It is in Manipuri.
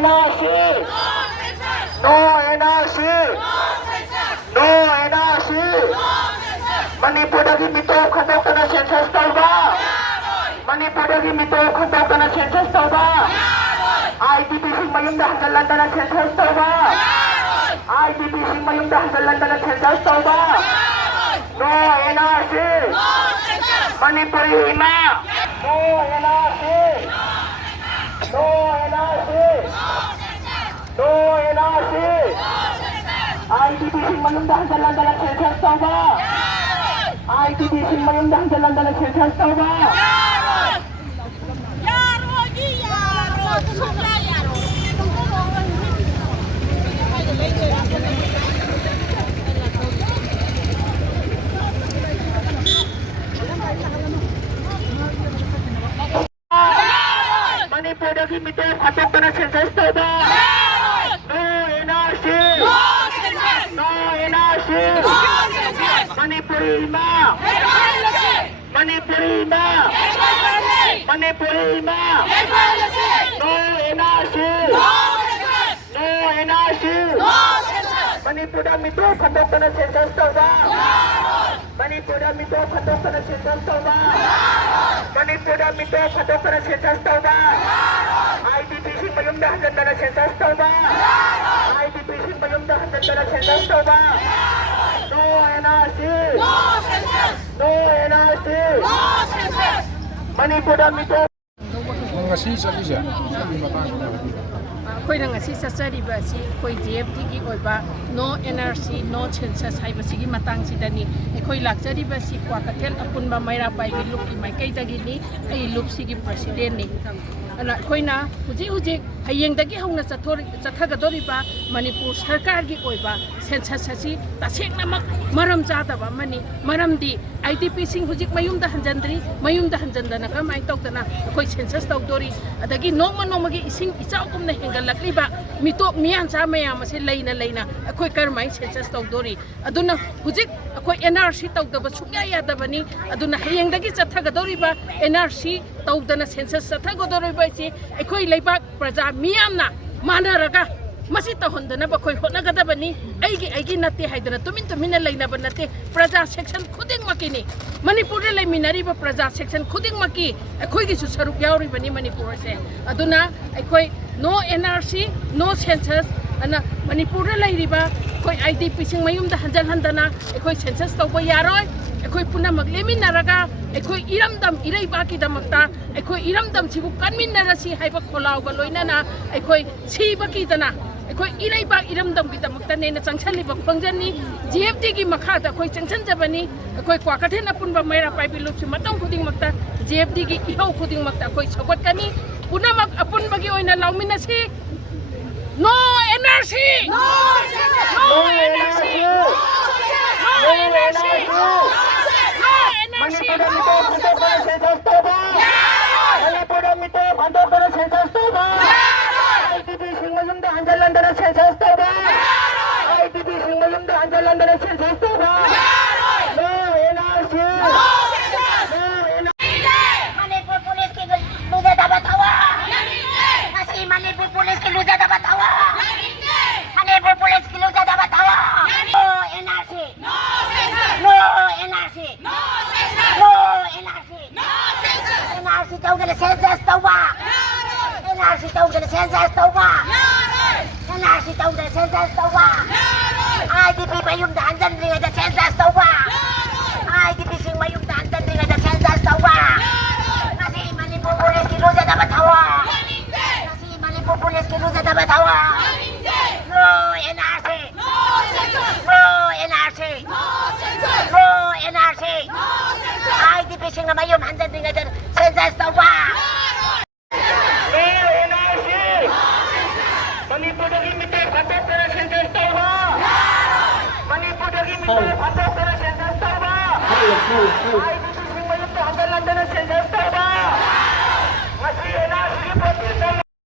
NRC No NRC No NRC 만니푸르다기 미토 컨덕터나 센서스 타오바 만니푸르다기 미토 컨덕터나 센서스 타오바 IDPC mayumda hanjalandana 센서스 타오바 IDPC mayumda hanjalandana 센서스 타오바 No NRC Manipuri Hima No NRC No NRC No NRC IDPC mayumda hanjalandana 센서스 타오바 IDPC mayumda hanjalandana 센서스 타오바 Manipurdagi mito khatok na sensus toba No NRC No NRC Manipuri ma Manipuri ma Manipuri ma No NRC No NRC Manipurda mito khatok na sensus toba Manipurda mito khatok na sensus toba Manipurda mito khatok na sensus toba IDPC mayumda hanjalandana sensus toba IDPC mayumda hanjalandana sensus toba No NRC No NRC Manipurda mito ngasi chaliza sabi matang ꯑꯩꯈꯣꯏꯅ ꯉꯁꯤ ꯆꯠꯆꯔꯤꯕ ꯑꯁꯤ ꯑꯩꯈꯣꯏ JFDꯒꯤ ꯑꯣꯏꯕ No NRC No census ꯍꯥꯏꯕꯁꯤꯒꯤ ꯃꯇꯥꯡꯁꯤꯗꯅꯤ ꯑꯩꯈꯣꯏ ꯂꯥꯛꯆꯔꯤꯕ ꯑꯁꯤ ꯀ꯭ꯋꯥꯀꯩꯊꯦꯜ ꯑꯄꯨꯟꯕ ꯃꯩꯔꯥꯄꯥꯏꯕꯤ ꯂꯨꯞꯀꯤ ꯃꯥꯏꯀꯩꯗꯒꯤꯅꯤ ꯑꯩ ꯂꯨꯞꯁꯤꯒꯤ ꯄ꯭ꯔꯁꯤꯗꯦꯟꯠꯅꯤ ꯑꯗꯨꯅ ꯑꯩꯈꯣꯏꯅ ꯍꯧꯖꯤꯛ ꯍꯌꯦꯡꯗꯒꯤ ꯍꯧꯅ ꯆꯠꯊꯒꯗꯧꯔꯤꯕ ꯃꯅꯤꯄꯨꯔ ꯁꯔꯀꯥꯔꯒꯤ ꯑꯣꯏꯕ ꯁꯦꯟꯁꯁ ꯑꯁꯤ ꯇꯁꯦꯡꯅꯃꯛ ꯃꯔꯝ ꯆꯥꯗꯕ ꯑꯃꯅꯤ ꯃꯔꯝꯗꯤ IDPꯁꯤꯡ ꯍꯧꯖꯤꯛ ꯃꯌꯨꯝꯗ ꯍꯟꯖꯟꯗ꯭ꯔꯤ ꯃꯌꯨꯝꯗ ꯍꯟꯖꯟꯗꯅ ꯀꯔꯝꯍꯥꯏꯅ ꯇꯧꯗꯅ ꯑꯩꯈꯣꯏ ꯁꯦꯟꯁꯁ ꯇꯧꯗꯣꯔꯤ ꯑꯗꯒꯤ ꯅꯣꯡꯃꯒꯤ ꯏꯁꯤꯡ ꯏꯆꯥꯎꯒꯨꯝꯅ ꯍꯦꯟꯒꯠꯂꯛꯂꯤꯕ ꯃꯤꯇꯣꯞ ꯃꯤꯌꯥꯟꯆꯥ ꯃꯌꯥꯝ ꯑꯁꯤ ꯂꯩꯅ ꯑꯩꯈꯣꯏ ꯀꯔꯝꯍꯥꯏꯅ ꯁꯦꯟꯁꯁ ꯇꯧꯗꯣꯔꯤ ꯑꯗꯨꯅ ꯍꯧꯖꯤꯛ ꯑꯩꯈꯣꯏ NRC ꯇꯧꯗꯕ ꯁꯨꯡꯌꯥ ꯌꯥꯗꯕꯅꯤ ꯑꯗꯨꯅ ꯍꯌꯦꯡꯗꯒꯤ ꯆꯠꯊꯒꯗꯧꯔꯤꯕ NRC ꯇꯧꯗꯅ ꯁꯦꯟꯁꯁ ꯆꯠꯊꯒꯗꯧꯔꯤꯕ ꯑꯁꯤ ꯑꯩꯈꯣꯏ ꯂꯩꯕꯥꯛ ꯄ꯭ꯔꯖꯥ ꯃꯤꯌꯥꯝꯅ ꯃꯥꯟꯅꯔꯒ ꯃꯁꯤ ꯇꯧꯍꯟꯗꯅꯕ ꯑꯩꯈꯣꯏ ꯍꯣꯠꯅꯒꯗꯕꯅꯤ ꯑꯩꯒꯤ ꯅꯠꯇꯦ ꯍꯥꯏꯗꯅ ꯇꯨꯃꯤꯟꯅ ꯂꯩꯅꯕ ꯅꯠꯇꯦ ꯄ꯭ꯔꯖꯥ ꯁꯦꯛꯁꯟ ꯈꯨꯗꯤꯡꯃꯛꯀꯤꯅꯤ ꯃꯅꯤꯄꯨꯔꯗ ꯂꯩꯃꯤꯟꯅꯔꯤꯕ ꯄ꯭ꯔꯖꯥ ꯁꯦꯛꯁꯟ ꯈꯨꯗꯤꯡꯃꯛꯀꯤ ꯑꯩꯈꯣꯏꯒꯤꯁꯨ ꯁꯔꯨꯛ ꯌꯥꯎꯔꯤꯕꯅꯤ ꯃꯅꯤꯄꯨꯔ ꯑꯁꯦ ꯑꯗꯨꯅ ꯑꯩꯈꯣꯏ No NRC No census ꯑꯅ ꯃꯅꯤꯄꯨꯔꯗ ꯂꯩꯔꯤꯕ ꯑꯩꯈꯣই IDPꯁꯤꯡ ꯃꯌꯨꯝꯗ ꯍꯟꯖꯟꯗꯅ ꯑꯩꯈꯣꯏ ꯁꯦꯟꯁꯁ ꯇꯧꯕ ꯌꯥꯔꯣꯏ ꯑꯩꯈꯣꯏ ꯄꯨꯝꯅꯃꯛ ꯂꯦꯞꯃꯤꯟꯅꯔꯒ ꯑꯩꯈꯣꯏ ꯏꯔꯝꯗꯝ ꯏꯔꯩꯕꯥꯛꯀꯤꯗꯃꯛꯇ ꯑꯩꯈꯣꯏ ꯏꯔꯝꯗꯝꯁꯤꯕꯨ ꯀꯟꯃꯤꯟꯅꯔꯁꯤ ꯍꯥꯏꯕ ꯈꯣꯜꯂꯥꯎꯒ ꯂꯣꯏꯅꯅ ꯑꯩꯈꯣꯏ ꯁꯤꯕꯀꯤꯗꯅ ꯑꯩꯈꯣꯏ ꯏꯔꯩꯕꯥꯛ ꯏꯔꯝꯗꯝꯒꯤꯗꯃꯛꯇꯅꯦꯅ ꯆꯪꯁꯜꯂꯤꯕ ꯈꯣꯡꯖꯟꯅꯤ JFDꯒꯤ ꯃꯈꯥꯗ ꯑꯩꯈꯣꯏ ꯆꯪꯁꯟꯖꯕꯅꯤ ꯑꯩꯈꯣꯏ ꯀ꯭ꯋꯥꯀꯩꯊꯦꯜ ꯑꯄꯨꯟꯕ ꯃꯩꯔꯥꯄꯥꯏꯕꯤ ꯂꯨꯞꯁꯤ ꯃꯇꯝ ꯈꯨꯗꯤꯡꯃꯛꯇ JFDꯒꯤ ꯏꯍꯧ ꯈꯨꯗꯤꯡꯃꯛꯇ ꯑꯩꯈꯣꯏ ꯁꯧꯒꯠꯀꯅꯤ ꯄꯨꯝꯅꯃꯛ ꯑꯄꯨꯟꯕꯒꯤ ꯑꯣꯏꯅ ꯂꯥꯎꯃꯤꯟꯅꯁꯤ No NRC No NRC No NRC Manipurda mito khatok na sensus toba Manipurda mito khatok na sensus toba IDPC mayumda hanjalandana sensus toba IDPC mayumda hanjalandana sensus toba No NRC Manipur Police की लूजा दबा थावा नसी Manipur Police की लूजा दबा थावा Manipur Police की लूजा दबा थावा No NRC No NRC No NRC NRC तौगले सेंसस तौबा NRC तौगले सेंसस तौबा NRC तौगले सेंसस तौबा IDP mayumda hanjandringaida सेंसस तौबा IDP sing mayumda hanjandringaida census तौबा nasi Manipur Police की लूजा दबा थावा nasi Manipur Police की लूजा दबा थावा No NRC No NRC No NRC IDP sing mayum hanjandringaida census तौबा No NRC Manipurdagi mito khatok na sensus toba Manipurdagi mito khatok na sensus toba